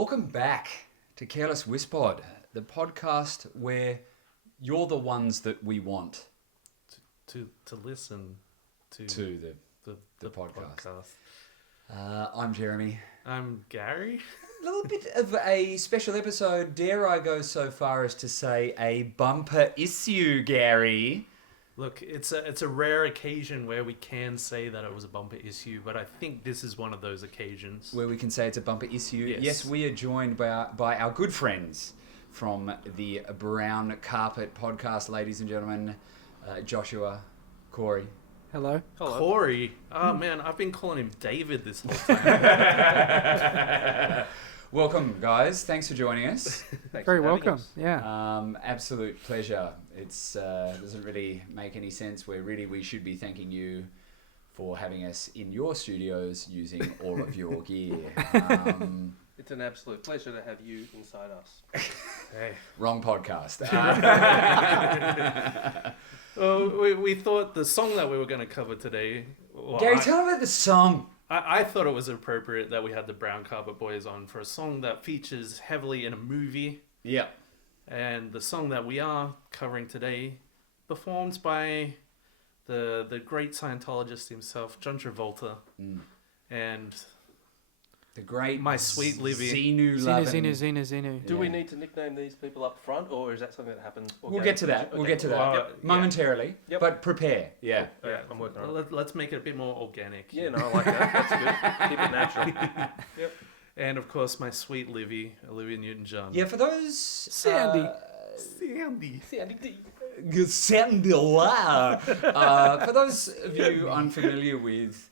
Welcome back to Careless Whispod, the podcast where you're the ones that we want to listen to the podcast. I'm Jeremy. I'm Gary. A little bit of a special episode, dare I go so far as to say a bumper issue, Gary. Look, it's a rare occasion where we can say that it was a bumper issue, but I think this is one of those occasions. Where we can say it's a bumper issue. Yes, we are joined by our good friends from the Brown Carpet podcast, ladies and gentlemen, Joshua, Corey. Hello. Corey. Oh, man, I've been calling him David this whole time. Welcome, guys. Thanks for joining us. Very welcome. Yeah. Absolute pleasure. It's doesn't really make any sense where really we should be thanking you for having us in your studios using all of your gear. It's an absolute pleasure to have you inside us. Hey. Wrong podcast. Well, we thought the song that we were going to cover today... Well, Gary, tell them about the song. I thought it was appropriate that we had the Brown Carpet Boys on for a song that features heavily in a movie. Yeah. And the song that we are covering today, performed by the great Scientologist himself, John Travolta, and the great My Sweet Livy. Xenu. Do we need to nickname these people up front, or is that something that happens? We'll get to that. Okay. We'll get to that momentarily. Yep. But prepare. Yeah. Yeah, I'm working on it. Let's make it a bit more organic. Yeah, no, I like that. That's good. Keep it natural. Yep. And of course, My Sweet Livy, Olivia Newton-John. Yeah, for those... Sandy. For those of you unfamiliar with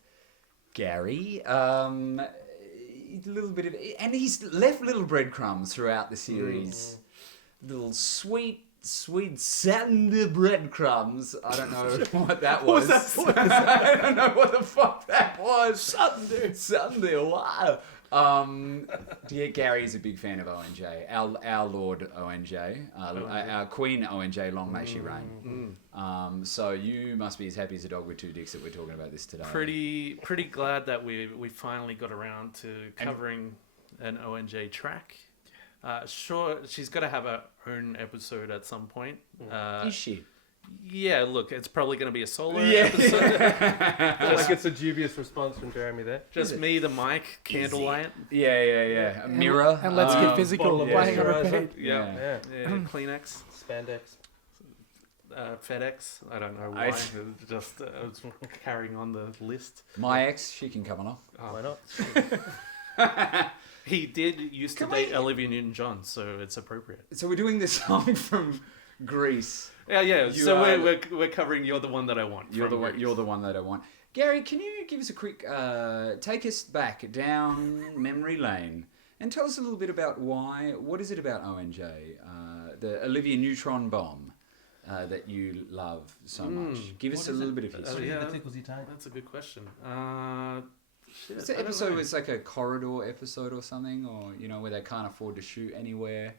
Gary, a little bit of... And he's left little breadcrumbs throughout the series. Little sweet sandy breadcrumbs. I don't know what that was. I don't know what the fuck that was. Sunday, wow. Gary is a big fan of ONJ, our Lord ONJ, our Queen ONJ, long may she reign. So you must be as happy as a dog with two dicks that we're talking about this today. Pretty glad that we finally got around to covering an ONJ track. Sure, she's got to have her own episode at some point. Is she? Yeah, look, it's probably going to be a solo episode. Like it's a dubious response from Jeremy there. Just me, the mic, candlelight. Yeah. A mirror. And let's get physical. Playing on repeat. Yeah. Kleenex. Spandex. FedEx. I don't know why. Just I was carrying on the list. My ex, she can come along. Why not? He did used to date Olivia Newton-John, so it's appropriate. So we're doing this song from Greece. Yeah. So we're covering "You're the One That I Want." You're the one that I want. Gary, can you give us a quick take us back down memory lane and tell us a little bit about what is it about ONJ, the Olivia Neutron Bomb, that you love so much? Give us a little bit of history. That's a good question. It's the episode was like a corridor episode or something, or where they can't afford to shoot anywhere,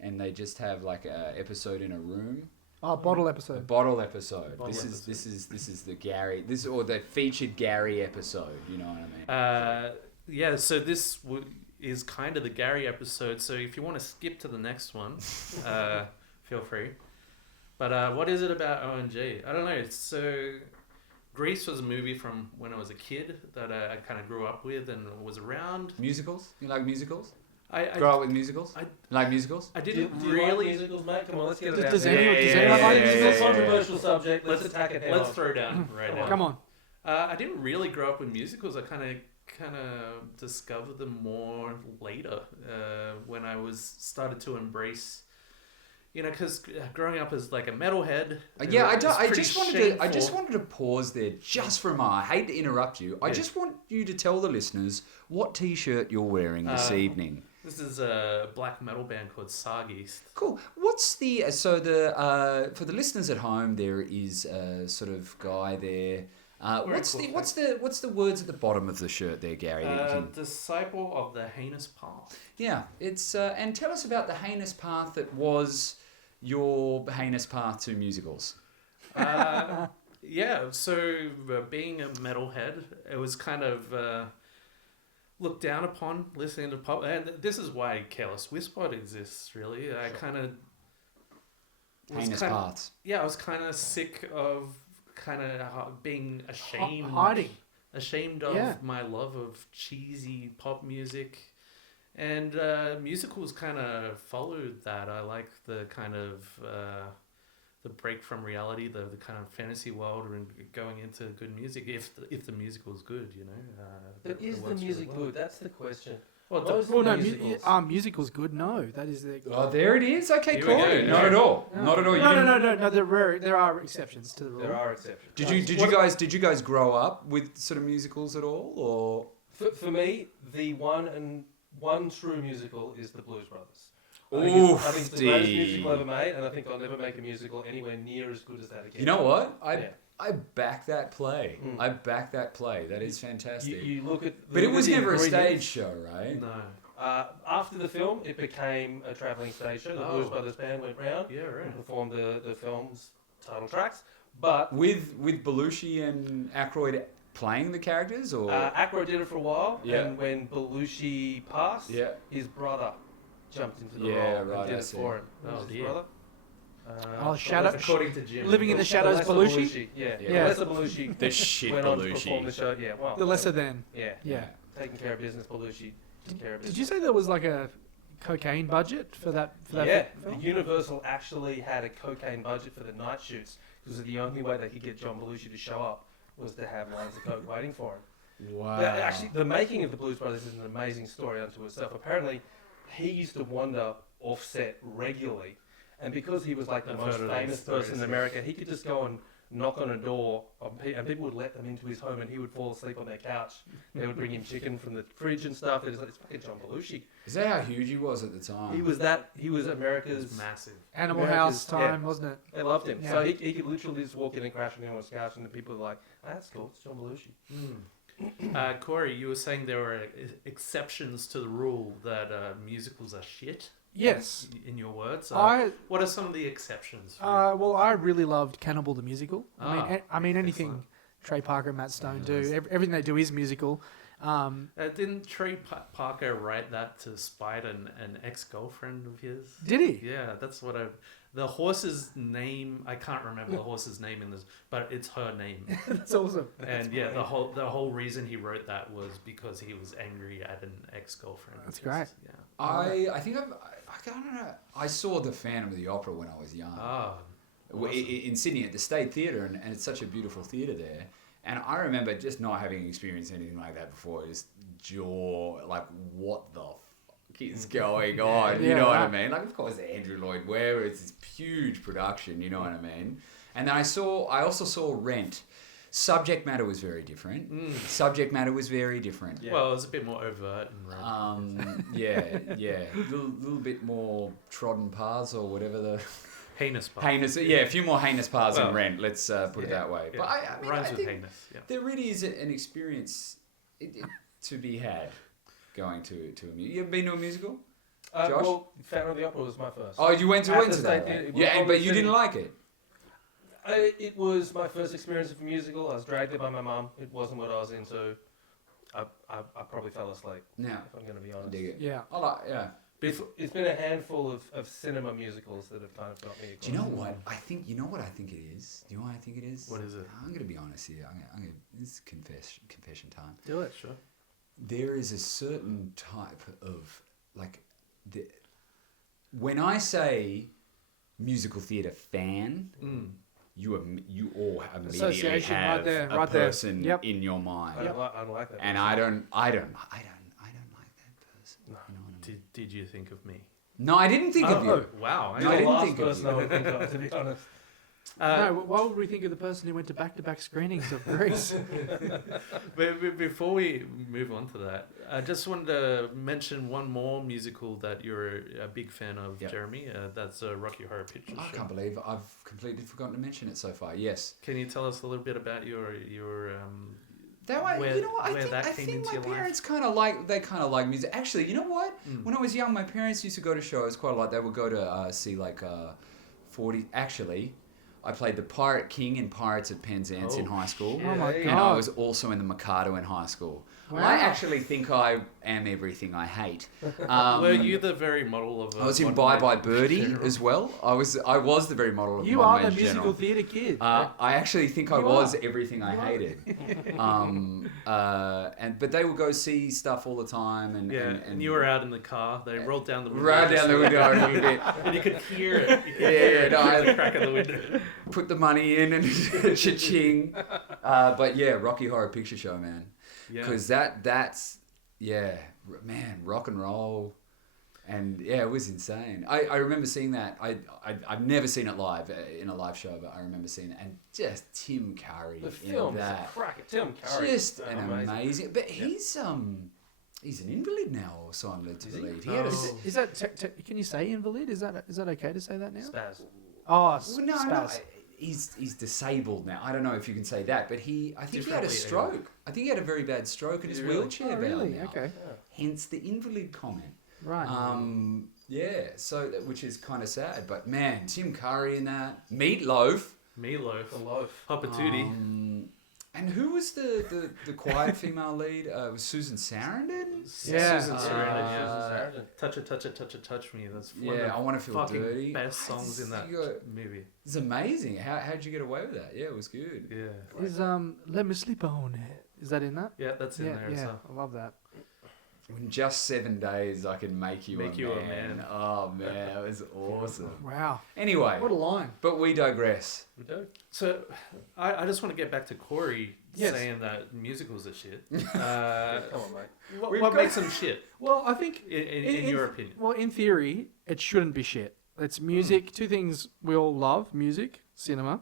and they just have like a episode in a room. Oh, bottle episode. A bottle episode. This is the Gary or the featured Gary episode. You know what I mean? Yeah. So this is kind of the Gary episode. So if you want to skip to the next one, feel free. But what is it about ONG? I don't know. So Grease was a movie from when I was a kid that I kind of grew up with and was around. Musicals? You like musicals? I grow up with musicals? Like musicals? I didn't Do you really... like musicals, mate? Come on, let's get it out. Does anyone like musicals? It's a controversial subject. Let's attack it head Let's on. throw down right now. Come on. I didn't really grow up with musicals. I kind of discovered them more later when I started to embrace... because growing up as like a metalhead, I just wanted to pause there just for a moment. I hate to interrupt you. I just want you to tell the listeners what T-shirt you're wearing this evening. This is a black metal band called Sargeist. Cool. What's the for the listeners at home? There is a sort of guy there. What's the words at the bottom of the shirt there, Gary? Disciple of the heinous path. Yeah, it's and tell us about the heinous path that was your heinous path to musicals. Yeah, so being a metalhead, it was kind of looked down upon listening to pop, and this is why Careless Whispod exists. Really, I kind of Heinous paths. Yeah, I was kind of sick of kind of being Hiding. ashamed of Yeah. my love of cheesy pop music. And musicals kind of followed that. I like the kind of the break from reality, the kind of fantasy world, and going into good music. If the musical is good, you know. But is the music good? That's the question. Well, Most Well, no, musicals. musical's good. No, that is the. Oh, there it is. Okay, Here cool. we go. Not at all. No. Not at all. You No. didn't- There are exceptions to the rule. There are exceptions. Did you guys grow up with sort of musicals at all, or? For me, the one true musical is the Blues Brothers. I Oof, think it's the greatest Steve. musical ever made, and I think I'll never make a musical anywhere near as good as that again. You know what? Yeah. I back that play. Mm. I back that play. That is fantastic. You look at, but it was the never a ingredients. stage show, right? No. After the film, it became a travelling stage show. The Blues Brothers band went round Yeah, and right. performed the film's title tracks. But With Belushi and Aykroyd playing the characters, or Aykroyd did it for a while, Yeah. and when Belushi passed, yeah. his brother jumped into the Yeah, role right, and did I it see. for him. Oh, His dear. brother. Shadow- According to Jim. Living in the Shadows, lesser Belushi? Yeah, Yeah. the lesser Belushi The shit went on to perform the Belushi. show. Yeah, well, The lesser than. Yeah, Yeah. taking care of business, Belushi took care of business. Did you say there was like a cocaine budget for that? Yeah, film? Universal actually had a cocaine budget for the night shoots because the only way they could get John Belushi to show up was to have lines of coke waiting for him. Wow. Actually, the making of the Blues Brothers is an amazing story unto itself. Apparently, he used to wander off set regularly, and because he was like the I've most heard of these famous stories, person in yeah. America, he could just go and knock on a door, and people would let them into his home, and he would fall asleep on their couch. They would bring him chicken from the fridge and stuff. It's like, it's fucking John Belushi. Is that how huge he was at the time? He was It America's. was massive. Animal America's- House time, wasn't it? They loved him. Yeah. So he could literally just walk in and crash on anyone's couch, and the people were like, oh, that's cool, it's John Belushi. Corey, you were saying there were exceptions to the rule that musicals are shit. Yes. In your words, what are some of the exceptions? For you? Well, I really loved Cannibal the musical. Ah, I mean, anything excellent. Trey Parker and Matt Stone Yeah, do, that's- everything they do is musical. Didn't Trey Parker write that to spite an ex-girlfriend of his? Did he? Yeah, that's what the horse's name, I can't remember the horse's name in this, but it's her name. That's awesome. And yeah, the whole reason he wrote that was because he was angry at an ex-girlfriend. of That's his. great. Yeah. I think I don't know. I saw the Phantom of the Opera when I was young. Ah, In Sydney at the State Theatre, and it's such a beautiful theatre there. And I remember just not having experienced anything like that before. Just like, what the fuck is going on? You Yeah, know what I right. mean? Like, of course, Andrew Lloyd Webber. It's this huge production. You know what I mean? And then I also saw Rent. Subject matter was very different. Subject matter was very different. Yeah. well, it was a bit more overt and red. Yeah. Little bit more trodden paths or whatever the Heinous part. heinous. Yeah, a few more heinous paths Well, in Rent. Let's put it yeah, that way. Yeah. But I mean, Rhymes I with think heinous. Yeah. there really is an experience to be had going to a musical. You ever been to a musical? Josh? Well, Phantom of the Opera was my first. Oh, you went to At the that. State Right? Theatre, Yeah, well, but you obviously- didn't like it. It was my first experience of a musical. I was dragged there by my mum. It wasn't what I was into. I probably fell asleep, Now, if I'm going to be honest. dig it. Yeah. I like. Yeah. It's been a handful of cinema musicals that have kind of got me. Do you know what I think? You know what I think it is. Do you know what I think it is? What is it? I'm going to be honest here. I'm gonna, this is confession time. Do it. Sure. There is a certain type of when I say musical theatre fan, you all immediately Association right have there, a right there. person Yep. in your mind, I don't like that. and I don't like that person. No. You know what I mean? Did you think of me? No, I didn't think of you. Wow. No, I You're the didn't last think of person you. I would think of, to be honest. No, why would we think of the person who went to back-to-back screenings of Grease? But before we move on to that, I just wanted to mention one more musical that you're a big fan of, Yep. Jeremy. That's Rocky Horror Picture I Show. can't believe I've completely forgotten to mention it so far. Yes. Can you tell us a little bit about your That way, Where- you know what? I where think, that I came think into my your life? parents kind of like music. Actually, you know what? When I was young, my parents used to go to shows quite a lot. They would go to see 40. Actually, I played the Pirate King in Pirates at Penzance in high school. Oh my Yeah. god! And I was also in the Mikado in high school. Wow. I actually think I am everything I hate. Were you the very model of? I was in Bye Bye Birdie as well. I was the very model of You One are the Man's musical General. theatre kid. I actually think I You was are. everything I You are. hated. But they would go see stuff all the time, and and you were out in the car. They rolled down the window. right down the window, I remember it. and you could hear it. You could Yeah, hear it no, through the crack of the window. Put the money in and cha-ching. But yeah, Rocky Horror Picture Show, man. Yeah. Because that's man, rock and roll, and yeah, it was insane. I remember seeing that. I've never seen it live in a live show, but I remember seeing it, and just Tim Curry The in film is a that, cracker. Tim Curry. just is an amazing. amazing. But he's an invalid now, or so I'm led to Is he? believe. He had a Oh. Is that can you say invalid? Is that okay to say that now? Spaz. Oh, well, no, spaz. he's disabled now. I don't know if you can say that, but I think he had a Differently stroke. I think he had a very bad stroke and Did his he really? wheelchair Oh, really? bound now. Okay. Hence the invalid comment. Right. Yeah, so which is kind of sad, but man, Tim Curry in that, Meatloaf, Meatloaf. The loaf. Papa Tootie. and who was the quiet female lead? It was Susan Sarandon. Yeah. Susan Sarandon. Susan Touch it, touch it, touch it, touch me. That's one Yeah, of I the want to feel fucking dirty. best songs in that You got- movie. It's amazing. How'd you get away with that? Yeah, it was good. Yeah. Is Let Me Sleep On It. Is that in that? Yeah, that's in yeah, there as yeah. well. I love that. In just 7 days, I can make you, Make a, you a man. man. Oh man, that was awesome. Wow. Anyway, What a line. but we digress. We do. So, I just want to get back to Corey Yes. saying that musicals are shit. Come on, mate. We've What got- makes them shit, Well, I think in your opinion? Well, in theory, it shouldn't be shit. It's music. Two things we all love: music, cinema.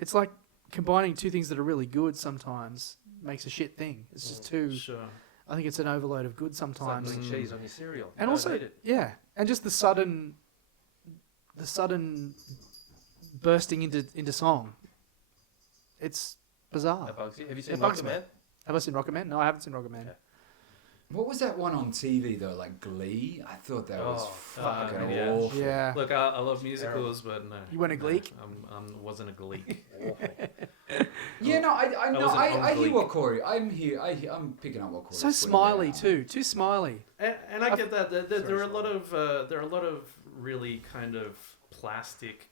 It's like combining two things that are really good sometimes makes a shit thing. It's just too. Sure. I think it's an overload of good It's like sometimes. putting cheese on your cereal. You And don't also, need it. yeah, and just the sudden bursting into song. It's bizarre. That bugs you. Have you seen It bugs Rocket Man? Have I seen Rocket Man? No, I haven't seen Rocket Man. Yeah. What was that one on TV though? Like Glee? I thought that was Oh, fucking yeah. awful. Yeah. Look, I love musicals, but no. You weren't a Gleek? Wasn't a Gleek. Yeah, no, I wasn't on hear Glee. what Corey. I'm picking up what Corey. So smiley too. Too smiley. And I get that. There are a lot of really kind of plastic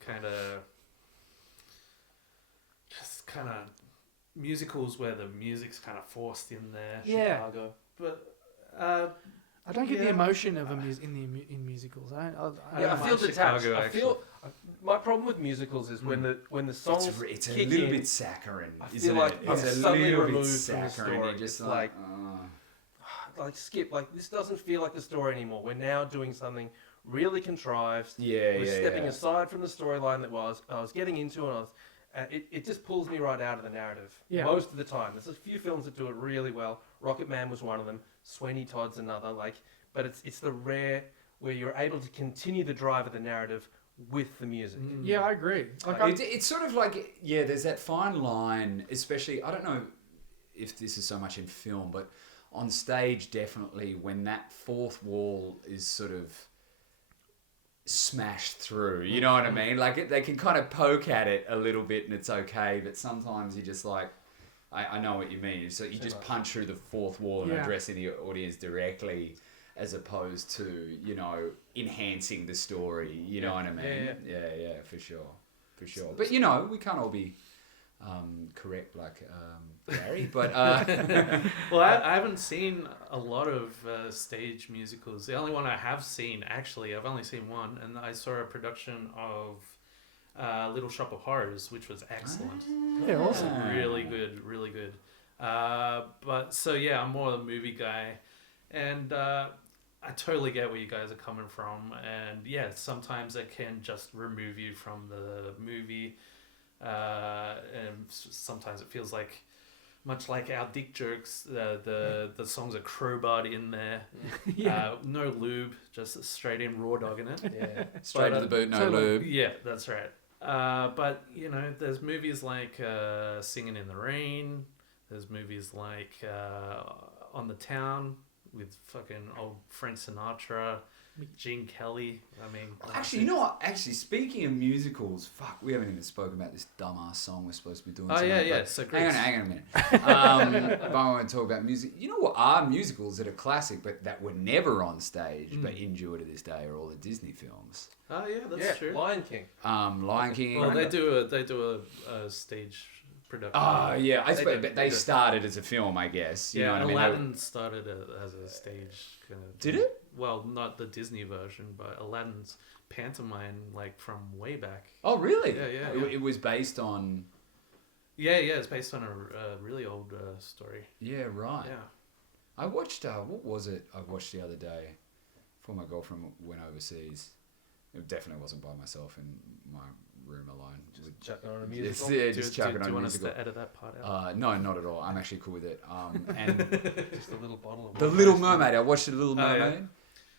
just kind of musicals where the music's kind of forced in there. Yeah. Chicago. But I don't get the Yeah. emotion of in musicals. I Yeah, I don't feel know. detached. Chicago, I feel. My problem with musicals is when the songs It's a kick little in, bit saccharine, I feel isn't like it? I'm It's a suddenly little bit removed from the saccharine. story. You're just It's like, like skip. Like this doesn't feel like the story anymore. We're now doing something really contrived. yeah, We're yeah, stepping yeah. aside from the storyline that I was getting into, and it just pulls me right out of the narrative. Yeah. Most of the time, there's a few films that do it really well. Rocket Man was one of them. Sweeney Todd's another. But it's the rare where you're able to continue the drive of the narrative with the music. Yeah, I agree. Like It's sort of like, yeah, there's that fine line, especially, I don't know if this is so much in film, but on stage, definitely, when that fourth wall is sort of smashed through, you know what I mean? Like, they can kind of poke at it a little bit and it's okay, but sometimes you just like, I know what you mean. So you just punch through the fourth wall and Yeah. addressing the audience directly, as opposed to, you know, enhancing the story, you know what I mean? Yeah, for sure. But, you know, we can't all be correct like Gary, but... well, I haven't seen a lot of stage musicals. The only one I have seen, actually, I've only seen one, and I saw a production of Little Shop of Horrors, which was excellent. yeah, awesome. Really good, really good. But so yeah, I'm more the movie guy, and I totally get where you guys are coming from. And yeah, sometimes it can just remove you from the movie, and sometimes it feels like, much like our dick jokes, the songs are crowbarred in there. Yeah. No lube, just straight in raw dog in it. Yeah. Straight to the boot, no totally. lube. Yeah, that's right. But, you know, there's movies like Singing in the Rain. There's movies like On the Town with fucking old Frank Sinatra. Gene Kelly. I mean, Actually, you know what? Actually, speaking of musicals, fuck, we haven't even spoken about this dumbass song we're supposed to be doing. Oh tonight, yeah. but So hang on a minute. But I want to talk about music. You know what are musicals that are classic, but that were never on stage, but endure to this day, are all the Disney films. Oh yeah, that's true. Lion King. Lion King. Well, they do a stage production. Oh yeah, I suppose, do. but they started as a film, I guess. You know what I mean? Aladdin started as a stage kind of. Did it? Well, not the Disney version, but Aladdin's pantomime, like from way back. Oh really? Yeah. It was based on. Yeah. It's based on a really old story. Yeah, right. Yeah. I watched. What was it? I watched the other day, before my girlfriend went overseas. It definitely wasn't by myself in my room alone. Just chucking on a musical. Just chucking on a musical. Do you want us to edit that part out? No, not at all. I'm actually cool with it. And Just a little bottle of The Little Mermaid. I watched The Little Mermaid. Yeah.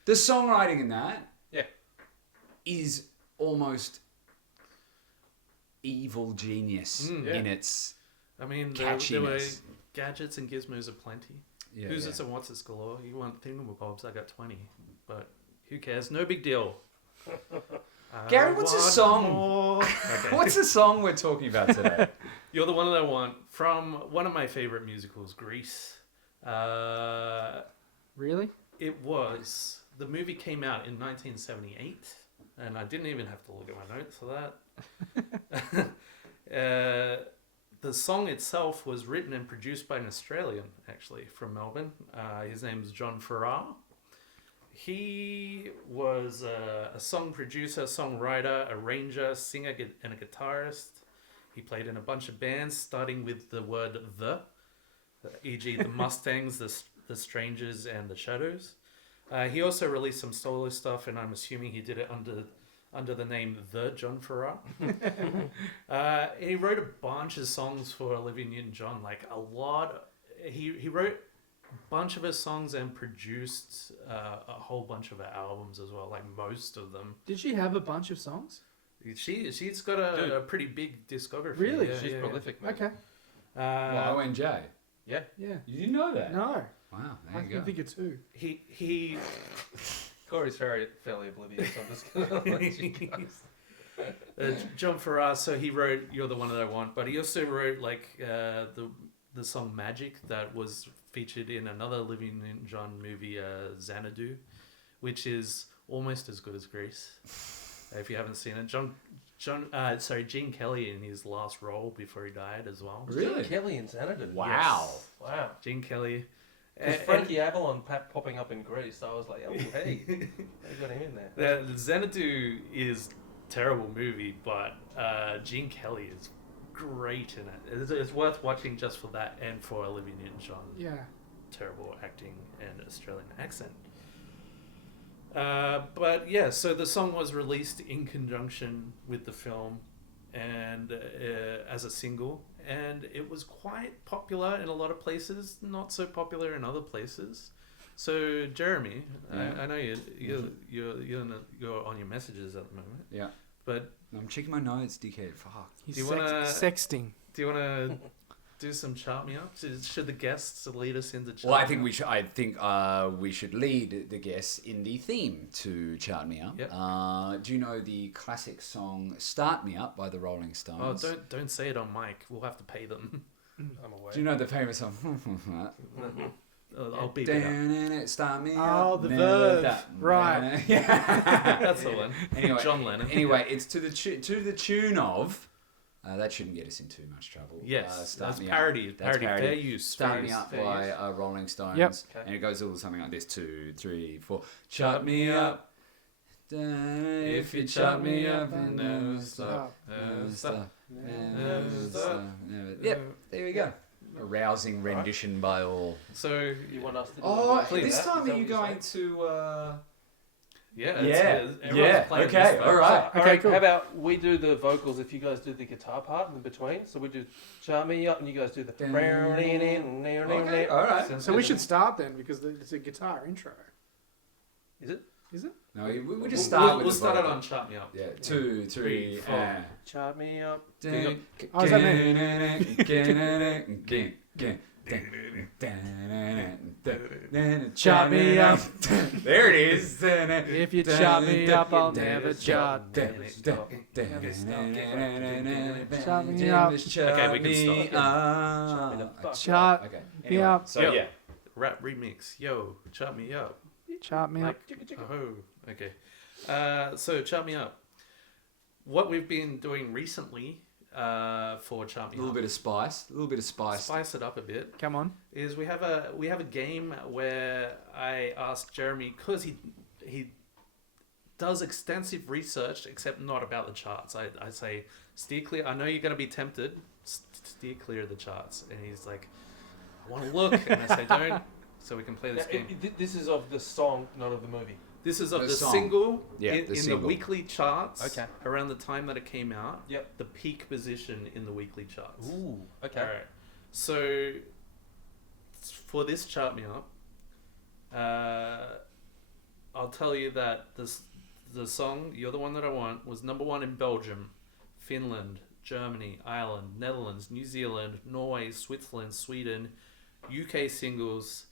The songwriting in that Yeah. is almost evil genius in its I mean, there were catchiness. gadgets and gizmos aplenty. Yeah, Who's yeah. it and what's it's galore? You want thingamabobs? I got 20, but who cares? No big deal. Gary, what's a Want song? more. Okay. What's the song we're talking about today? You're the one that I want from one of my favorite musicals, Grease. Really? It was. The movie came out in 1978, and I didn't even have to look at my notes for that. The song itself was written and produced by an Australian, actually, from Melbourne. His name is John Farrar. He was a song producer, songwriter, arranger, singer, and a guitarist. He played in a bunch of bands, starting with the word e.g. the Mustangs, the Strangers, and the Shadows. He also released some solo stuff, and I'm assuming he did it under the name The John Farrar. He wrote a bunch of songs for Olivia Newton-John, like a lot. He wrote a bunch of her songs and produced a whole bunch of her albums as well, like most of them. Did she have a bunch of songs? She's got a pretty big discography. Really? Yeah, She's yeah, prolific, man. Okay. Well, ONJ. Yeah. Yeah. You didn't know that? No. Wow, I there you can go. think of two. He Corey's fairly oblivious. I'm just going to let you guys. John Farrar, so he wrote "You're the One That I Want," but he also wrote like the song "Magic" that was featured in another Olivia Newton-John movie, Xanadu, which is almost as good as Grease. If you haven't seen it, Gene Kelly in his last role before he died as well. Really? Kelly and Xanadu. Wow. Wow. Gene Kelly. Because Frankie Avalon popping up in Greece, so I was like, oh, hey, they got him in there. The Xanadu is a terrible movie, but Gene Kelly is great in it. It's worth watching just for that and for Olivia Newton-John's Yeah. terrible acting and Australian accent. But yeah, so the song was released in conjunction with the film and as a single, and it was quite popular in a lot of places, not so popular in other places. So Jeremy, Yeah. I know you're on your messages at the moment, Yeah. but I'm checking my notes, dickhead. Fuck. He's Do you wanna- sexting. do you want to do some chart me up? Should the guests lead us into chart? Well, I think we should lead the guests in the theme to Chart Me Up. Yep. Do you know the classic song "Start Me Up" by the Rolling Oh, Stones? don't say it on mic. We'll have to pay them. I'm away. Do you know the famous song? I'll beat it up. Start me Oh, up. the never Verve. that- Right. Yeah. That's the one. Anyway, John Lennon. Anyway, it's to the tune of. That shouldn't get us in too much trouble. Yes, Start that's Me parody. Up. That's Parody. Fair use. Start fair Me use. Up fair by use. Rolling Stones. Yep. Okay. And it goes a little something like this: 2, 3, 4. Chart me up. If you chart me up and never stop. Never stop. Never stop. Never. Yep. There we go. A rousing rendition by all. So You want us to do Oh, the version of this that? time Is are that you what you're going saying? to? yeah, Yeah, playing okay, this, all right. All Okay, right, cool. how about we do the vocals if you guys do the guitar part in between? So we do Chart Me Up and you guys do the... Okay, all right. Sounds So we good. should start then because it's a guitar intro. Is it? Is it? No, we just start with We'll the start it vocal. on Chart Me Up. Yeah, 2, 3, 4. and. Chart Me Up. Oh, is that Chop me up. There it is. If you chop me up, I'll never chop. Chop me up. Okay, we can stop. Chop Okay. me Anyway, up. so Yo. yeah. Rap remix. Yo, chop me up. Chop me up. Oh, okay. So chop me up. What we've been doing recently for chop me A little up, bit of spice. A little bit of spice. spice it up a bit, Come on. is we have a game where I asked Jeremy, because he does extensive research, except not about the charts. I say, steer clear. I know you're going to be tempted. Steer clear of the charts. And he's like, I want to look. And I say, don't. So we can play this game. This is of the song, not of the movie. This is of The the song. single Yeah, in the the single. weekly charts. Okay. Around the time that it came out. Yep. The peak position in the weekly charts. Ooh. Okay. All right. So for this chart me up, I'll tell you that the song "You're the One That I Want" was #1 in Belgium, Finland, Germany, Ireland, Netherlands, New Zealand, Norway, Switzerland, Sweden, UK singles,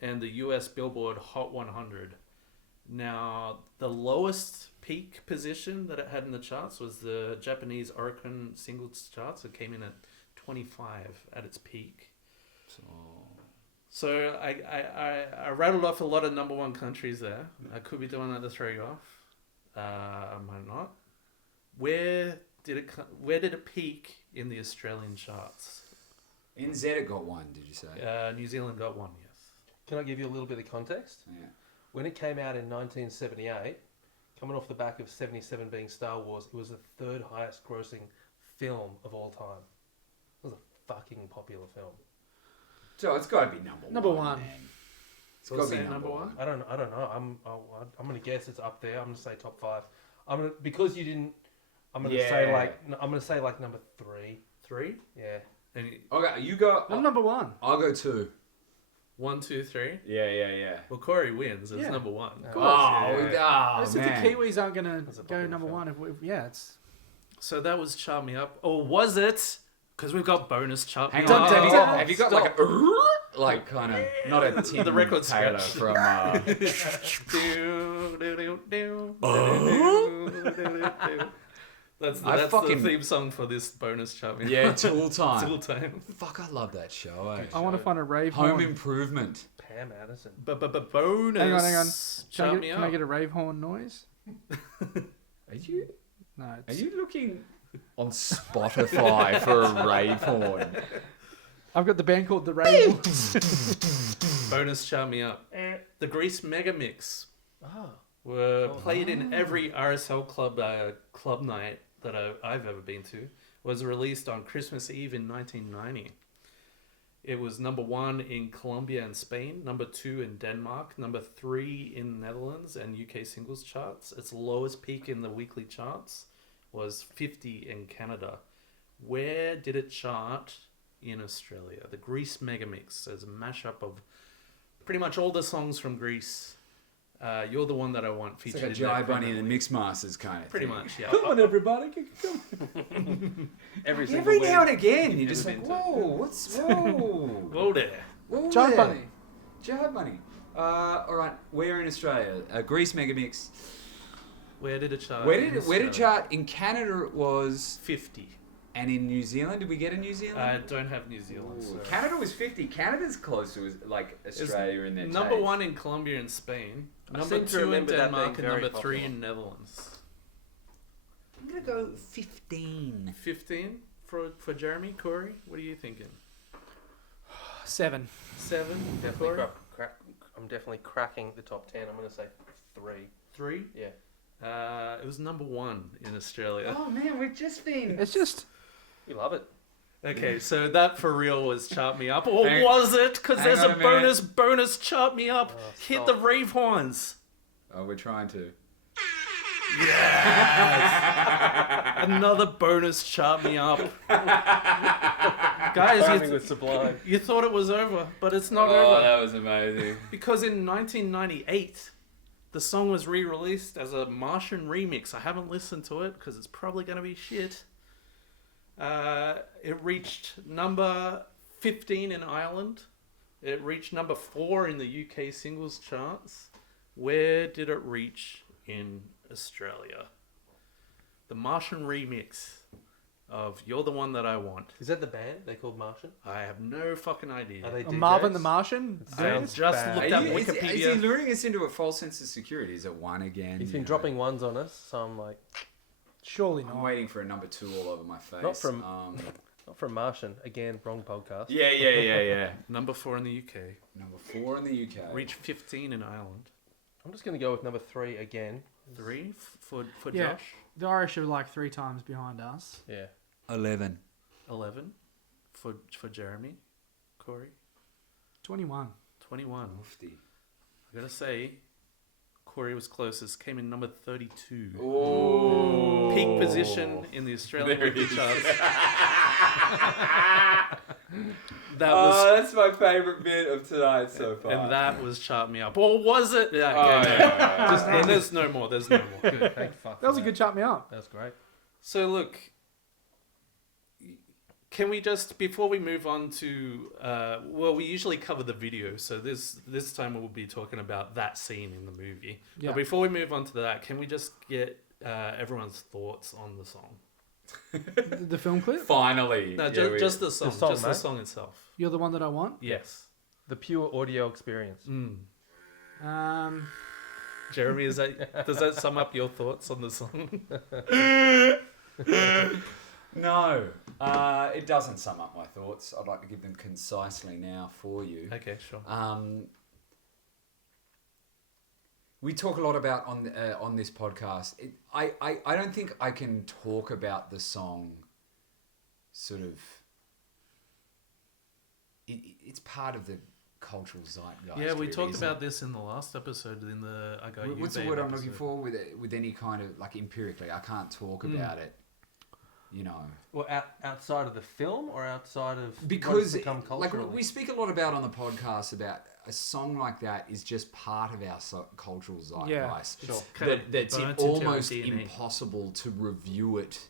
and the US Billboard Hot 100. Now, the lowest peak position that it had in the charts was the Japanese Oricon singles charts. It came in at 25 at its peak. So I rattled off a lot of #1 countries there. I could be doing that to throw you off. I might not. Where did it peak in the Australian charts? NZ it got one, did you say? New Zealand got one, yes. Can I give you a little bit of context? Yeah. When it came out in 1978, coming off the back of 77 being Star Wars, it was the third highest grossing film of all time. It was a fucking popular film. So it's got to be #1. Number one. Man. It's So got to say be number #1. one? I don't know. I'm gonna guess it's up there. I'm gonna say top 5. Because you didn't. I'm gonna say like number 3. 3? Yeah. And Okay, you go. I'm #1. I'll go 2. 1, 2, 3. Yeah. Well, Corey wins. It's Yeah. #1. Oh, Listen, the man. Kiwis aren't going That's a to go popular #1 if yeah, it's... So that was Chart Me Up. Or was it? Because we've got bonus Chart Me Hang Up. on, have you got Stop. like kind of not a Tim The record Taylor scratch. from That's I the fucking- theme song for this bonus Chart Me Up. yeah Tool Time. Tool time. Fuck, I love that show. Eh? I want to find a rave Home horn. Improvement. Pam Addison. Bonus. Hang on. Chart Me Can I Up. get a rave horn noise? Are you No, are it's... you looking on Spotify for a rave horn? I've got the band called The Rave Horn. Bonus Chart Me Up. The Grease Mega Mix Oh. were played in every RSL club night that I've ever been to. Was released on Christmas Eve in 1990. It was #1 in Colombia and Spain, #2 in Denmark, #3 in Netherlands and UK singles charts. Its lowest peak in the weekly charts was 50 in Canada. Where did it chart in Australia? The Grease Megamix is a mashup of pretty much all the songs from Grease. You're the One That I Want It's featured like a in that Jai Bunny and the permanently. Mixmasters kind of Pretty thing. much, yeah. Come on, everybody. Every single Every week. now and again, you're You've just like, been to- whoa. Whoa there. Whoa Jai there. Bunny. Jai Bunny. All right, we're in Australia. Grease Megamix. Where did it chart? Where in did it Australia? chart? In Canada it was, 50. and in New Zealand, did we get a New I Zealand? don't have New Zealand. Ooh, So. Canada was 50. Canada's close to like Australia in their Number taste. 1 in Colombia and Spain. I Number seem to 2 in remember that Denmark being and very number 3 popular. in Netherlands. I'm gonna go 15. 15 for Jeremy. Corey, what are you thinking? 7. 7 for Definitely Corey. I'm definitely cracking the top 10. I'm going to say 3. 3. Yeah. It was number 1 in Australia. Oh man, we've just been. It's just... We love it. Okay, so that for real was Chart Me Up, or Hang- was it? Because hang there's on a a minute. bonus Chart Me Up. Oh, Hit stop. the rave horns. Oh, we're trying to. Another bonus Chart Me Up. Guys, Timing was sublime. you thought it was over, but it's not Oh, over. that was amazing. Because in 1998, the song was re-released as a Martian remix. I haven't listened to it because it's probably going to be shit. It reached number 15 in Ireland. It reached number 4 in the UK singles charts. Where did it reach in Australia? The Martian remix of You're the One That I Want. Is that the band? They called Martian? I have no fucking idea. Are they Marvin DJs? the Martian? I Sounds just bad. looked up Is Wikipedia. he luring us into a false sense of security? Is it one again? He's You been know? dropping ones on us, so I'm like, Surely I'm not. waiting for a number 2 all over my face. Not from- not from Martian. Again, wrong podcast. Yeah. Number 4 in the UK. Number 4 in the UK. Reached 15 in Ireland. I'm just going to go with number 3 again. 3 for Yeah. Josh. The Irish are like 3 times behind us. Yeah. 11. 11 for Jeremy. Corey. 21. 21. Mufti. I gotta say, Corey was closest. Came in number 32. Oh. Peak position in the Australian There it movie is. charts. That was, that's my favourite bit of tonight so far. and that was Chart Me Up. Or was it? Yeah, Oh, okay, yeah. Just, and there's no more. There's no more. Good. Thank fuck. That was a good chat me up. That's great. So look, can we just, before we move on to, well, we usually cover the video, so this time we'll be talking about that scene in the movie. Yeah. But before we move on to that, can we just get everyone's thoughts on the song? The film clip? Finally. No, Yeah, just the song, song, just the mate. song itself. You're the one that I want? Yes. The pure audio experience. Jeremy, does that sum up your thoughts on the song? No, it doesn't sum up my thoughts. I'd like to give them concisely now for you. Okay, sure. We talk a lot about on this podcast. I don't think I can talk about the song. Sort of. It's part of the cultural zeitgeist. Yeah, we really, talked isn't about it? this in the last episode in the I Got You What's the Babe word I'm looking episode. for with any kind of like empirically? I can't talk about it. You know, Well, outside of the film or outside of because what it's become like culturally? we speak a lot about on the podcast about a song like that is just part of our cultural zeitgeist. Sure. Kind of That's burnt into our almost DNA. impossible to review it.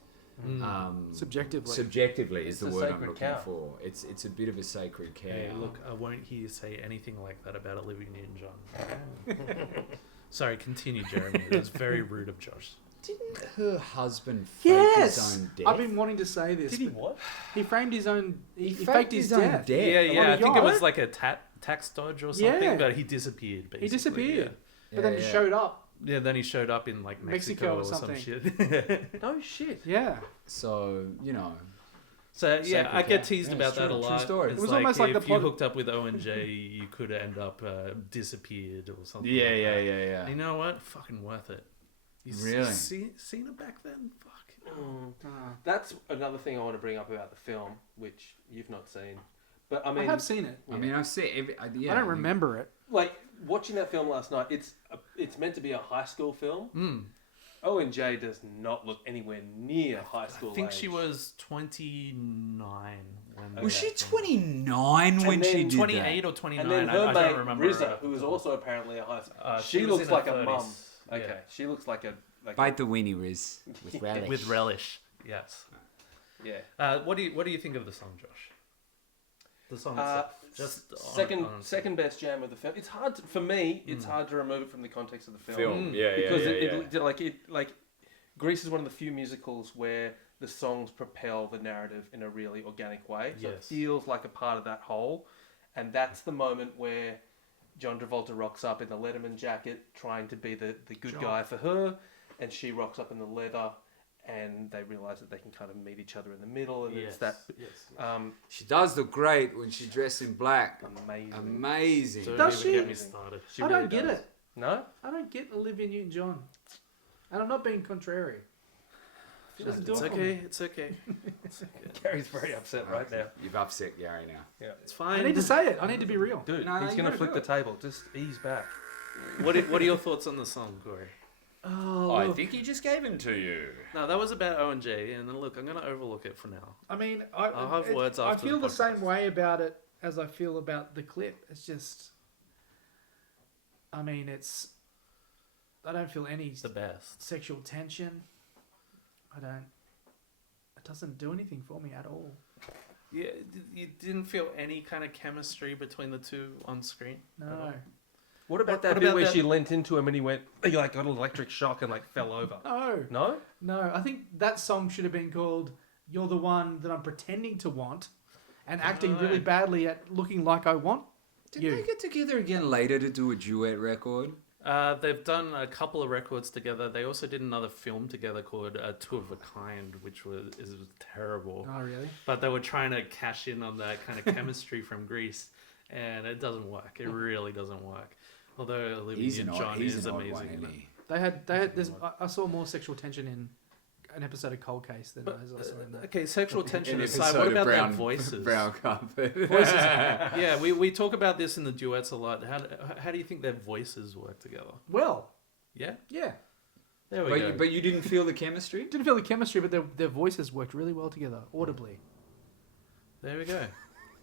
Subjectively. Subjectively is It's the a word I'm sacred looking cow. for. It's a bit of a sacred cow. Hey, look, I won't hear you say anything like that about Olivia Newton-John. Sorry, continue, Jeremy. It was very rude of Josh. Didn't her husband fake Yes! his own death? I've been wanting to say this. Did he but what? He framed his own... He faked faked his his own death. death. Yeah, On yeah. a I think it yacht. was like a tax dodge or something, Yeah. but he disappeared. Basically. He disappeared. But then he Yeah. showed up. Yeah, then he showed up in like Mexico Mexico or or some something. shit. No shit. Yeah. So, you know. So yeah, Sacred I get cow. teased Yeah, about it's that true- a true lot. story. It's It was almost like if the you pod- hooked up with O&J, you could end up disappeared or something. Yeah, like yeah, that. yeah, yeah. You know what? Fucking worth it. You Really? seen it back then? Fuck. That's another thing I want to bring up about the film, which you've not seen. But I I mean, have seen it. I mean, I've seen. Yeah, I don't remember it. like watching that film last night. It's meant to be a high school film. O&J does not look anywhere near high school. I think age. she was 29 when Was Okay. she 29 when And she then did 28 that? or 29. And then her I mate don't remember. Rizza, who is also apparently a high school. She she was looks in her like a 30s. mum. Yeah. Okay, she looks like a. Bite the weenie, Riz, with relish. With relish, yes. Yeah. What do you think of the song, Josh? The song itself, just second best jam of the film. It's hard for me. It's hard to remove it from the context of the film. film. Yeah, yeah, Because yeah, it Grease is one of the few musicals where the songs propel the narrative in a really organic way. So it Yes. feels like a part of that whole, and that's the moment where John Travolta rocks up in the Letterman jacket, trying to be the good John. guy for her, and she rocks up in the leather, and they realise that they can kind of meet each other in the middle, and it's that She does look great when she's dressed in black. amazing. Amazing. Don't Does even she? get me started. She I really don't get does. it. No? I don't get Olivia Newton-John. And I'm not being contrary. She doesn't do It's it for okay. me. It's okay. It's okay. Gary's very upset right now. You've upset Gary now. It's fine. I need to say it. I need to be real. Dude, No, he's you going to gotta flip do the table. Just ease back. What are your thoughts on the song, Corey? Oh, I look. think he just gave him to you. No, that was about O&J, and then look, I'm going to overlook it for now. I mean, I'll have words I after feel the the same podcast. way about it as I feel about the clip. It's just, I mean, I don't feel any It's the best. sexual tension. It doesn't do anything for me at all. Yeah, you didn't feel any kind of chemistry between the two on screen? No. What about that what bit about where that- she leant into him and he went, he like got an electric shock and like fell over? No. No? No. I think that song should have been called "You're the One That I'm Pretending to Want," and acting really badly at looking like I want Did you. they get together again later to do a duet record? They've done a couple of records together. They also did another film together called Two of a Kind, which was terrible. Oh, really? But they were trying to cash in on that kind of chemistry from Greece, and it doesn't work. It really doesn't work. Although Olivia He's an Newton-John odd, he's is an odd amazing one, in isn't it. he? They had. I saw more sexual tension in an episode of Cold Case than I saw in that. Okay, sexual tension An aside, episode what of about their Brown- voices? Brown carpet. Voices. Yeah, we talk about this in the duets a lot. How do you think their voices work together? Well, Yeah, yeah. there we But go. but you didn't feel the chemistry? Didn't feel the chemistry, but their voices worked really well together, audibly. There we go.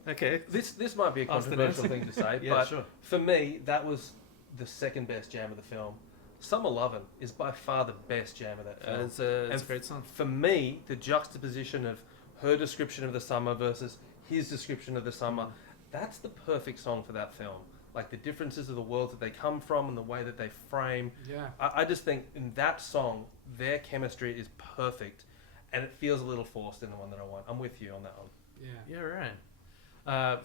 Okay. This might be a Austin, controversial answer. thing to say, Yeah, but sure. for me, that was the second best jam of the film. Summer Lovin' is by far the best jam of that film. It's a And great song. For me, the juxtaposition of her description of the summer versus his description of the summer, that's the perfect song for that film. Like the differences of the worlds that they come from and the way that they frame. Yeah. I just think in that song, their chemistry is perfect, and it feels a little forced in the one that I want. I'm with you on that one. Yeah. Yeah, right.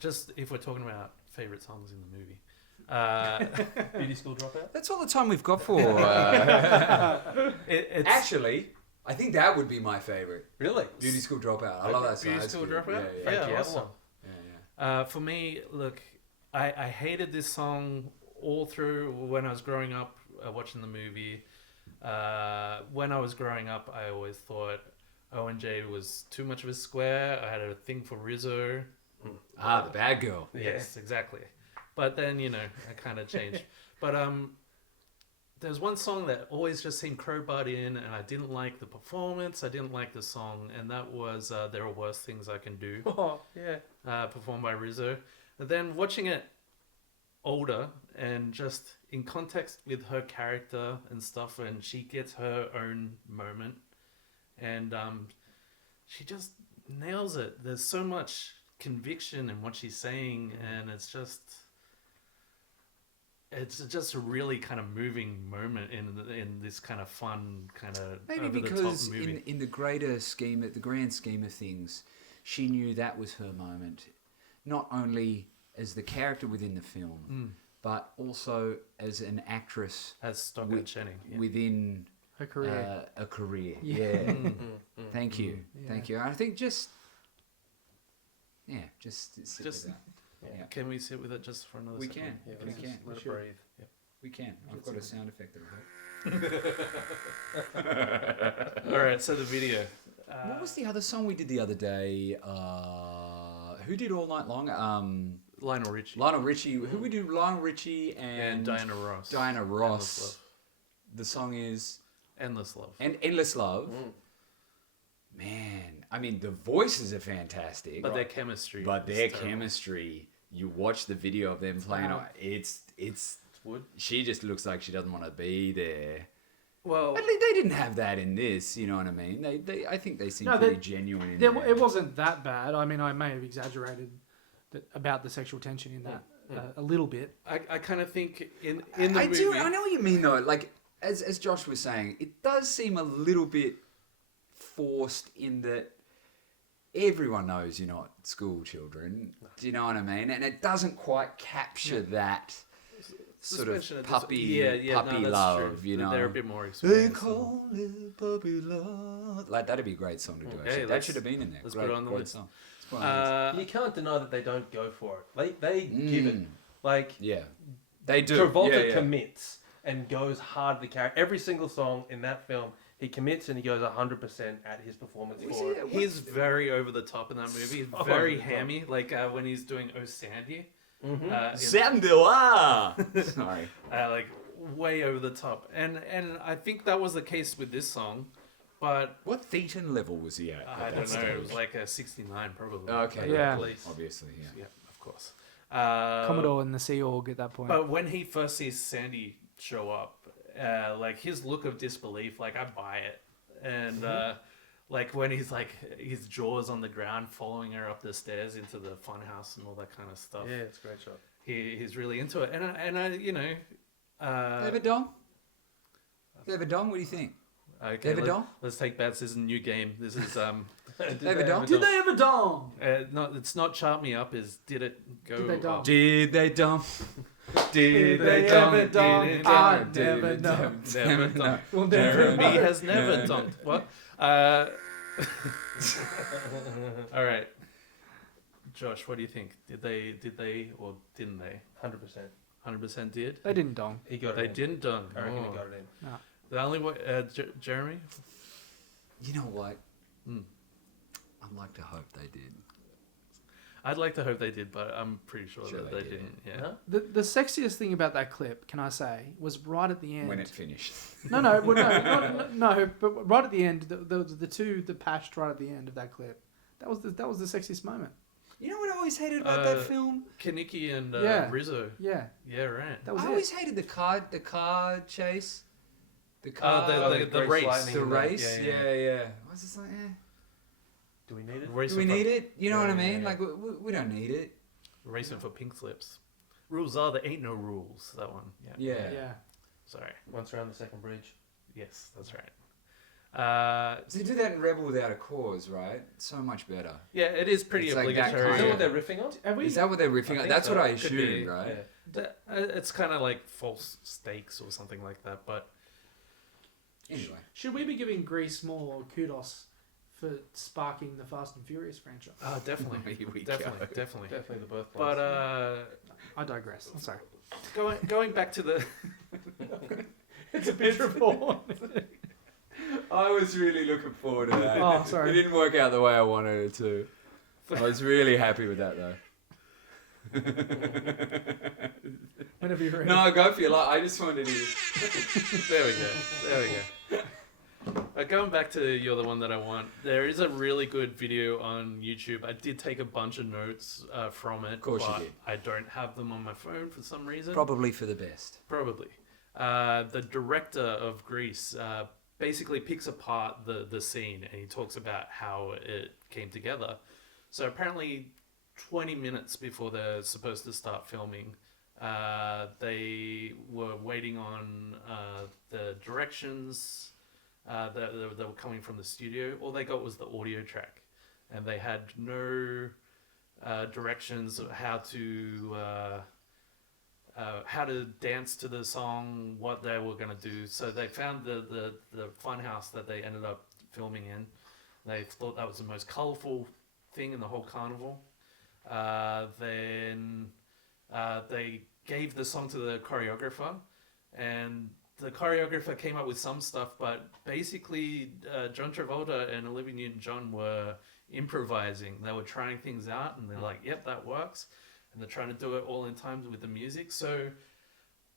Just if we're talking about favorite songs in the movie, Beauty School Dropout? That's all the time we've got for. it's Actually, I think that would be my favorite. Really? Beauty School Dropout. I love that song. Beauty That's School good. Dropout? Yeah, Yeah, Frankie awesome. Avalon. yeah. For me, look, I hated this song all through when I was growing up watching the movie. When I was growing up, I always thought ONJ was too much of a square. I had a thing for Rizzo. Ah, the bad girl. Yes, exactly. But then, I kind of changed. But there's one song that always just seemed crowbarred in, and I didn't like the performance. I didn't like the song, and that was There Are Worse Things I Can Do, Oh, yeah. performed by Rizzo. And then watching it older and just in context with her character and stuff, and she gets her own moment, and she just nails it. There's so much conviction in what she's saying, and it's just a really kind of moving moment in this kind of fun kind of Maybe over the top because movie. in the grand scheme of things, she knew that was her moment, not only as the character within the film, but also as an actress As Stockard Channing. Yeah. within Her career. a career. Yeah. Yeah. Mm. Thank you. Yeah. Thank you. I think just sit Just- with that. Yeah. Can we sit with it just for another We second? can. Yeah, We let's can. just let it Sure. breathe. We can. I've got a sound effect that All right, so the video. What was the other song we did the other day? Who did All Night Long? Lionel Richie Lionel Richie. Who we did? Lionel Richie and Diana Ross. Diana Endless Ross. Love. The song is Endless Love. and Endless Love. Man, I mean the voices are fantastic, But their chemistry. but is their terrible. chemistry. You watch the video of them playing. hard. It's. Wood. She just looks like she doesn't want to be there. Well, At least they didn't have that in this. You know what I mean? I think they seem No, pretty they- genuine in There, there. it wasn't that bad. I mean, I may have exaggerated about the sexual tension in that a little bit. I kind of think in the I movie. do. I know what you mean though. Like as Josh was saying, it does seem a little bit forced in that everyone knows you're not school children. Do you know what I mean? And it doesn't quite capture that sort of suspension of puppy that's love. true. You know, They're a bit more they experienced. call it puppy love. Like that'd be a great song to do. Okay, Actually. That let's- should have been in there. let's Great, put it on the great list. song. Let's put it on the list. You can't deny that they don't go for it. They give it. Like, Yeah, they do. Travolta Yeah, yeah. commits and goes hard the character. Every single song in that film, he commits and he goes 100% at his performance for it. He's very over the top in that movie. He's Oh, very over the top. hammy, like when he's doing Oh Sandy. Sandua. Sorry. Like way over the top, and I think that was the case with this song, but What Thetan level was he at? I that don't know. It was stage? like a 69 probably. Okay. Yeah. At least. Obviously, yeah. Yeah, of course. Commodore and the Sea Org at that point. But when he first sees Sandy show up, like his look of disbelief, like I buy it, and Like when he's like his jaw's on the ground, following her up the stairs into the funhouse and all that kind of stuff. Yeah, it's a great shot. He's really into it, and I you know, David Dom? David Dom, what do you think? okay, David Dom? let's take bets. This is a new game. This is David Dom? Did they ever dom? no, it's not chart me up. Is did it go? Did they dom? Did they Dom? Did they ever dom? Did I they never dom. Never done. Well, never Jeremy has never done. What? All right, Josh. What do you think? Did they, or didn't they? 100%. 100% did. They didn't dong. He got it. They in. didn't done. I reckon Oh. he got it in. The only way, Jeremy. You know what? Hmm. I'd like to hope they did. I'd like to hope they did, but I'm pretty sure, Sure that they they did. didn't. Yeah. No? The sexiest thing about that clip, can I say, was right at the end. When it finished. No, no, but right at the end, the patched right at the end of that clip. That was the sexiest moment. You know what I always hated about that film? Kaneki and Yeah. Rizzo. Yeah, Yeah, right. that was I it. always hated the car chase. The car, the Grace race. Lightning the and that. race. Yeah. I was just like, Do we need it? do we need it? You know Yeah, what I yeah, mean? yeah. Like, we don't need it. Racing for pink slips. Rules are there ain't no rules. That one. Yeah. Yeah. Yeah. Sorry. Once around the second bridge. Yes, that's right. So you do that in Rebel Without a Cause, right? So much better. Yeah, it is pretty It's like that obligatory. Is kind that of- what they're riffing on? Have we? Is that what they're riffing I on? think That's so. what I Could be, assumed, right? It's kind of like false stakes or something like that, but Anyway. Should we be giving Grease more kudos for sparking the Fast and Furious franchise? definitely, Here we definitely, go. definitely. Definitely the birthplace. But I digress. I'm sorry. going back to the It's a bit report. I was really looking forward to that. Oh, sorry. It didn't work out the way I wanted it to. I was really happy with that, though. Whenever you're ready. No, go for your life. I just wanted to. there we go. Going back to You're the One That I Want, there is a really good video on YouTube. I did take a bunch of notes from it. Of course you but did. I don't have them on my phone for some reason. Probably for the best. Probably. The director of Grease basically picks apart the scene, and he talks about how it came together. So apparently 20 minutes before they're supposed to start filming, they were waiting on the directions that were coming from the studio. All they got was the audio track, and they had no directions of how to dance to the song, what they were going to do. So they found the fun house that they ended up filming in. They thought that was the most colourful thing in the whole carnival. Then they gave the song to the choreographer, and the choreographer came up with some stuff, but basically John Travolta and Olivia Newton-John were improvising. They were trying things out, and they're like, yep, that works. And they're trying to do it all in time with the music. So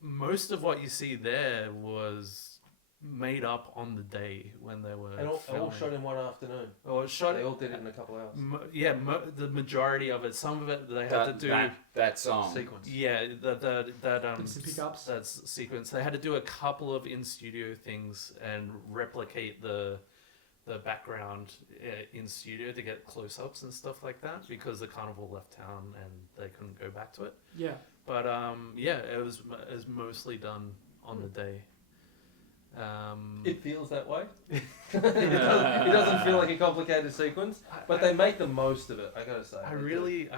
most of what you see there was made up on the day when they were And all filming. shot in one afternoon. Or shot They all did it in a couple of hours. the majority of it. Some of it they had to do. That song. Sequence. Yeah, that Some pickups. that sequence. They had to do a couple of in studio things and replicate the background in studio to get close ups and stuff like that, because the carnival left town and they couldn't go back to it. Yeah. But it was mostly done on the day. It feels that way. it doesn't feel like a complicated sequence, but they make the most of it. I gotta say. I really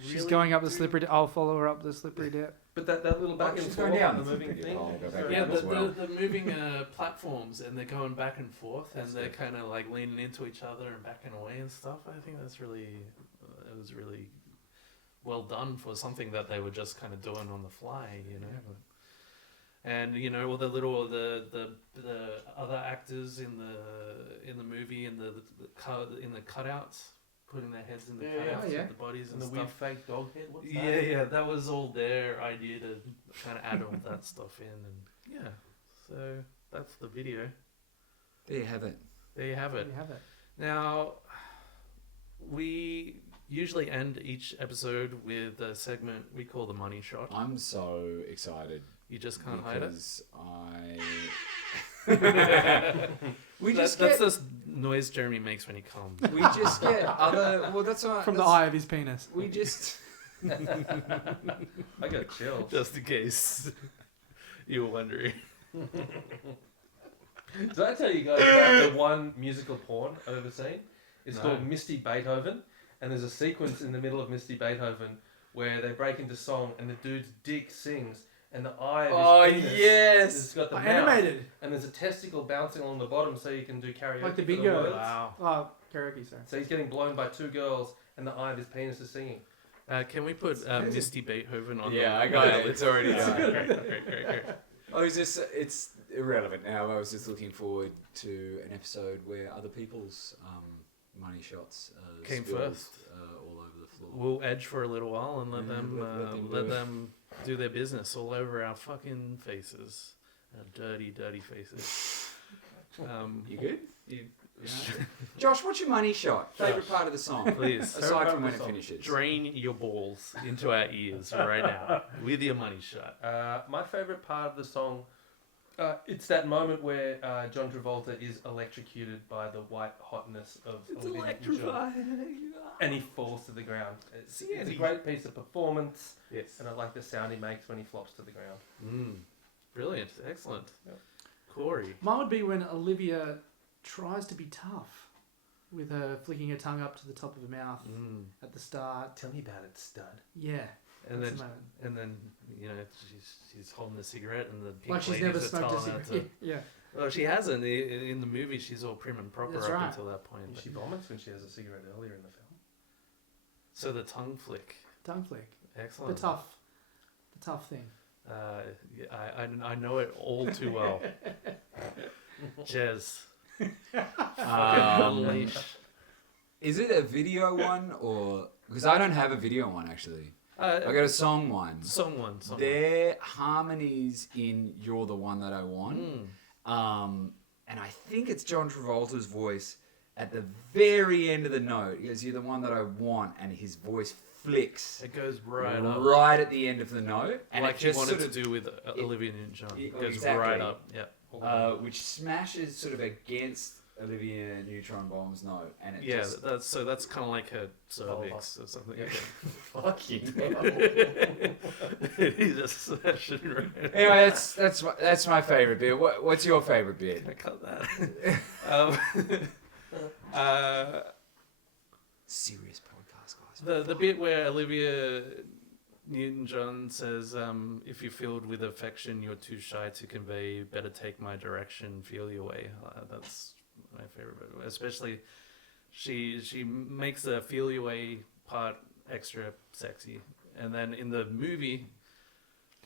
She's going up the slippery. I'll follow her up the slippery dip. But that little back and she's forth going down on the the moving slippery thing. dip. I'll go back Sorry. Yeah, down as well. the moving platforms, and they're going back and forth, and That's they're good. kind of like leaning into each other and backing away and stuff. I think that's really, it was really well done for something that they were just kind of doing on the fly, you know. And you know, all the little the other actors in the movie and the cutouts, putting their heads in the Yeah, cutouts yeah. with the bodies And and the weird stuff. fake dog head. What's that? Yeah, that was all their idea to kind of add all that stuff in, and yeah, so that's the video. There you have it. There you have There it. you have it. Now, we usually end each episode with a segment we call the money shot. I'm so excited You just can't hide it. because we That's just get... just noise Jeremy makes when he comes. We just get other. Well, that's what. From the eye of his penis. We just. I got chills. Just in case you were wondering. Did I tell you guys about the one musical porn I've ever seen? It's No. called Misty Beethoven, and there's a sequence in the middle of Misty Beethoven where they break into song and the dude's dick sings and the eye of his penis yes. has got the mouth, Animated. and there's a testicle bouncing along the bottom so you can do karaoke. Like the for bingo. words. Wow. Oh, karaoke, sorry. So he's getting blown by two girls and the eye of his penis is singing. Can we put Misty Beethoven on? Yeah, the- I got it. It's already done. Great. Oh, it's irrelevant now. I was just looking forward to an episode where other people's money shots Came spilled, first. all over the floor. We'll edge for a little while and let Yeah, them let them do it. them do their business all over our fucking faces, our dirty faces. You good? You, Josh, what's your money shot? Favorite part of the song? please Aside from of when the it song. finishes. drain your balls into our ears right now with your money shot. My favourite part of the song, it's that moment where John Travolta is electrocuted by the white hotness of Olivia Newton-John, and he falls to the ground. It's a great piece of performance, Yes. and I like the sound he makes when he flops to the ground. Brilliant. Excellent. Yep. Corey. Mine would be when Olivia tries to be tough with her flicking her tongue up to the top of her mouth at the start. Tell me about it, stud. Yeah. And that's then, the moment. and then, you know, she's holding a cigarette, and the pink Like she's ladies never are smoked a telling her cigarette. to. Yeah. Well, she hasn't. In the movie, she's all prim and proper That's up right. until that point. And she vomits when she has a cigarette earlier in the film. So the tongue flick. Tongue flick. Excellent. The tough thing. Yeah, I know it all too well. Jez. Unleash. Is it a video one or because I don't have a video one actually? I got a song one. Song one. Their harmonies in "You're the One That I Want," and I think it's John Travolta's voice at the very end of the note. He goes, "You're the one that I want," and his voice flicks It goes right up. right at the end of the note, and Like it he just wanted sort of to do with Olivia Newton-John. It goes exactly. right up. Yeah. which smashes sort of against Olivia Newton-Bomb's note, and it Yeah, just that's kind of like her cervix or something. fucking. He's just smashing right. Anyway, that's my favorite bit. What's your favorite bit? I cut that. Serious podcast, guys. The bit where Olivia Newton-John says, "If you're filled with affection, you're too shy to convey. Better take my direction, feel your way." That's my favorite bit. Especially, she makes the feel your way part extra sexy, and then in the movie,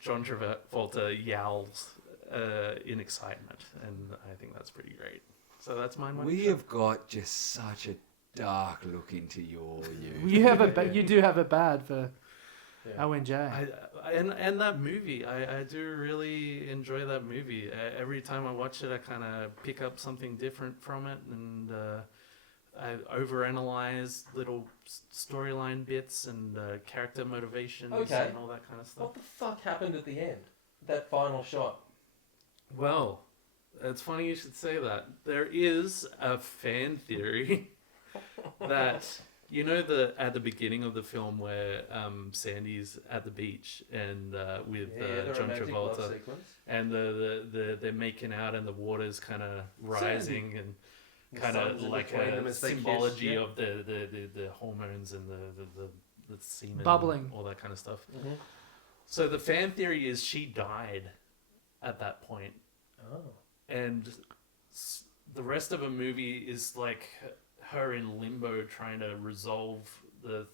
John Travolta yowls in excitement, and I think that's pretty great. So that's mine. We have got just such a dark look into your youth. You do have it bad for ONJ. And that movie, I do really enjoy that movie. Every time I watch it, I kind of pick up something different from it, and I overanalyze little storyline bits and character motivations Okay. and all that kind of stuff. What the fuck happened at the end? That final shot. Well, it's funny you should say that. There is a fan theory that you know at the beginning of the film where Sandy's at the beach and with the John romantic love Travolta sequence. and they're making out and the water's kind of rising and The kind of sun's in like between a them as they kiss, symbology yeah. of the hormones and the semen, Bubbling. all that kind of stuff. Mm-hmm. So the fan theory is she died at that point, Oh. and the rest of the movie is like her in limbo trying to resolve the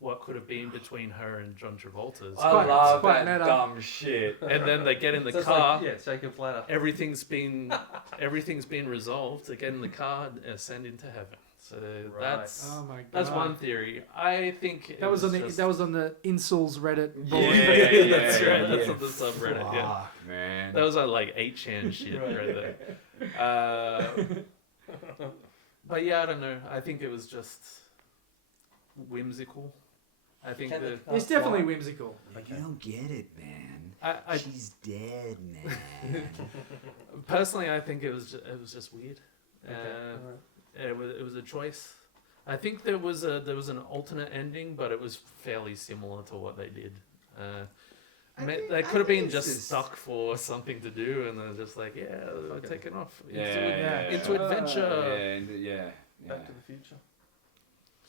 what could have been between her and John Travolta's. I love quite that meta. dumb shit. And then they get in the So it's car. like, Jacob's ladder. Everything's been resolved. They get in the car and ascend into heaven. So that's Oh my god. that's one theory. I think That was on the just- that was on the Insul's Reddit board. Yeah, That's right. That's yeah. on the subreddit. Yeah, Fuck, man. that was on like 8chan shit right there. But yeah, I don't know. I think it was just whimsical. I think Can that the- It's definitely whimsical. You don't get it, man. I She's dead, man. personally I think it was just weird. It was a choice. I think there was an alternate ending, but it was fairly similar to what they did. They could have been just stuck for something to do, and they're just like, we're taking off into adventure. Back to the Future.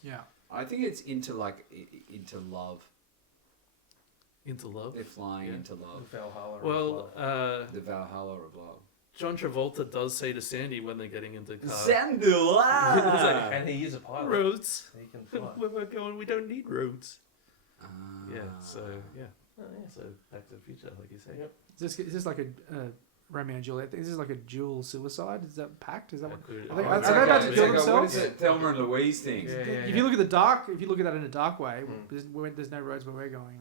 Yeah. I think it's into love. Into love. They're flying into love. The Valhalla. Well, The Valhalla of love. John Travolta does say to Sandy when they're getting into the car, Sandula! and he is a pilot. roads. He can fly. Where we're going, we don't need roads. Yeah. So yeah. Oh, yeah. So Back to the Future, like you say. Yep. Is this like a Romeo and Juliet? Is this like a dual suicide? Is that pact? Is that what? I think- could- are they about to kill What themselves? is it? Thelma and Louise thing. Yeah. If you look at the dark, if you look at that in a dark way, Mm. there's no roads where we're going.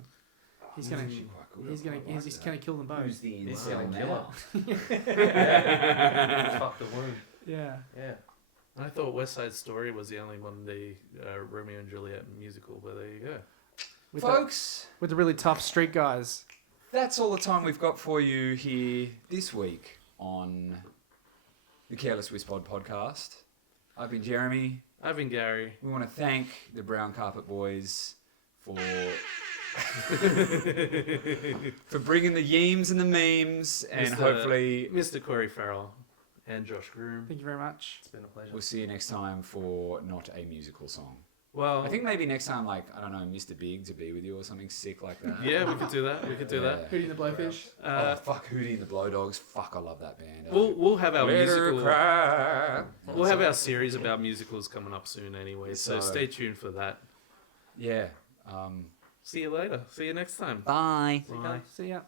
He's Mm. gonna Actually quite good. he's I gonna quite like he's that. gonna kill them both. Who's the He's incel gonna now? Fuck the womb. Yeah. Yeah. I thought West Side Story was the only one, the Romeo and Juliet musical, but there you go. With Folks, with the really tough street guys. that's all the time we've got for you here this week on the Careless Whispod podcast. I've been Jeremy. I've been Gary. We want to thank the Brown Carpet Boys for for bringing the yeams and the memes, and Mr. hopefully Mr. Corey Farrell and Josh Groom. Thank you very much. It's been a pleasure. we'll see you next time for not a musical song. Well, I think maybe next time, like, I don't know, Mr. Big to be with you or something sick like that. yeah, we could do that. We could do that. Hootie and the Blowfish. Oh, fuck Hootie and the Blowdogs. Fuck, I love that band. We'll have our Let her musical. cry. We'll have our series about musicals coming up soon anyway, so So- stay tuned for that. Yeah. See you later. See you next time. Bye. Bye. See ya.